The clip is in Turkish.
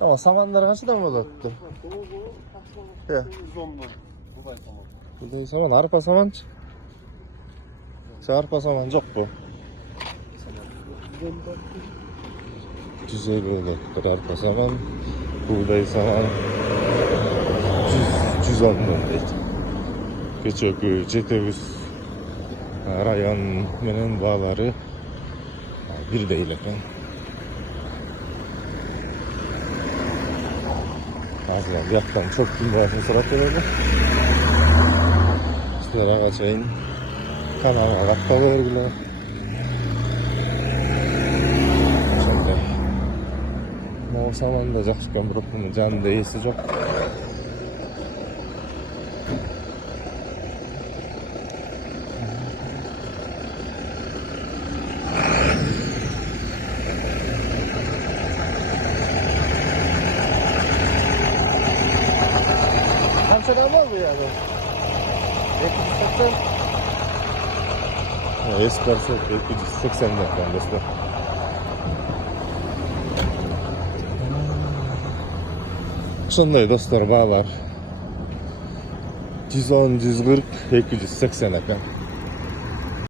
Ama samanlar kaçıdan bozattı? Ya. Buday saman, arpa saman. Arpa saman yok bu. Güzel oldu. Arpa saman, buğday saman. 110 mundaydı. Keçökü, Cetevüz rayon menen bağları bir değil efendim. Azından yaktan çok gün başını sırat olurdu. İşte ağaçayın kanala katmalar bile. Şimdi o zaman da jakşıkan burupunun canında iyisi çok. Selam oldu yani. 280. Espresso 280'lerden dostlar. Şunday dostlar bağlar. 110, 140, 280 ekan.